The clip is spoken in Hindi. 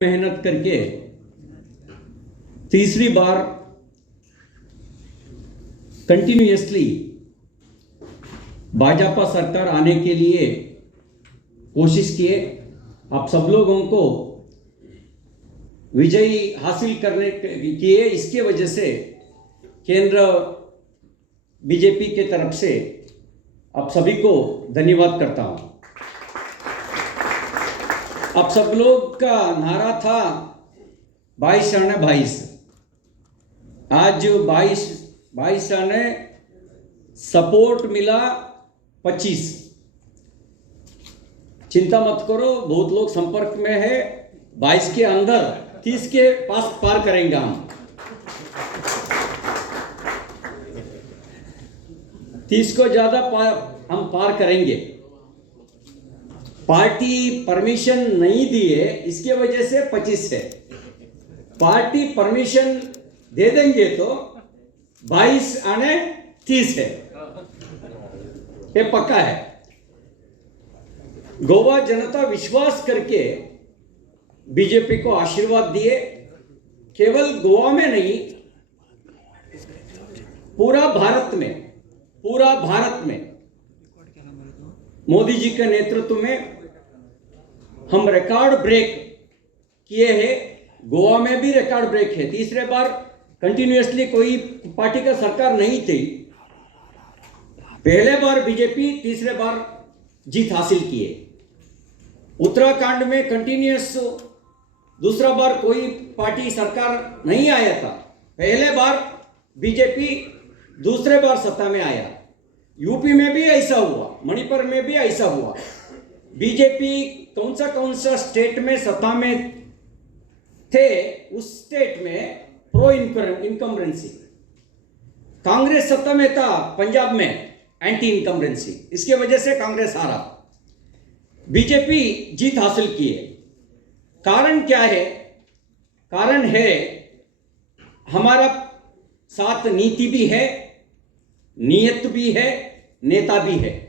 मेहनत करके तीसरी बार कंटिन्यूअसली भाजपा सरकार आने के लिए कोशिश किए। आप सब लोगों को विजयी हासिल करने किए। इसके वजह से केंद्र बीजेपी के तरफ से आप सभी को धन्यवाद करता हूं। आप सब लोग का नारा था 22 आने 22। आज 22 आने सपोर्ट मिला 25। चिंता मत करो, बहुत लोग संपर्क में है। 22 के अंदर 30 के पास पार करेंगे हम। 30 को ज्यादा हम पार करेंगे। पार्टी परमिशन नहीं दी है, इसके वजह से 25 है। पार्टी परमिशन दे देंगे तो 22 आने 30 है, ये पक्का है। गोवा जनता विश्वास करके बीजेपी को आशीर्वाद दिए। केवल गोवा में नहीं, पूरा भारत में मोदी जी के नेतृत्व में हम रिकॉर्ड ब्रेक किए हैं। गोवा में भी रिकॉर्ड ब्रेक है। तीसरे बार कंटिन्यूअसली कोई पार्टी का सरकार नहीं थी। पहले बार बीजेपी, तीसरे बार जीत हासिल किए। उत्तराखंड में कंटिन्यूअस दूसरा बार कोई पार्टी सरकार नहीं आया था। पहले बार बीजेपी दूसरे बार सत्ता में आया। यूपी में भी ऐसा हुआ, मणिपुर में भी ऐसा हुआ। बीजेपी कौन सा स्टेट में सत्ता में थे, उस स्टेट में प्रो इनकम्बरेंसी। कांग्रेस सत्ता में था पंजाब में एंटी इनकम्बरेंसी, इसके वजह से कांग्रेस हारा। बीजेपी जीत हासिल की है। कारण क्या है? कारण है हमारा साथ नीति भी है, नियत भी है, नेता भी है।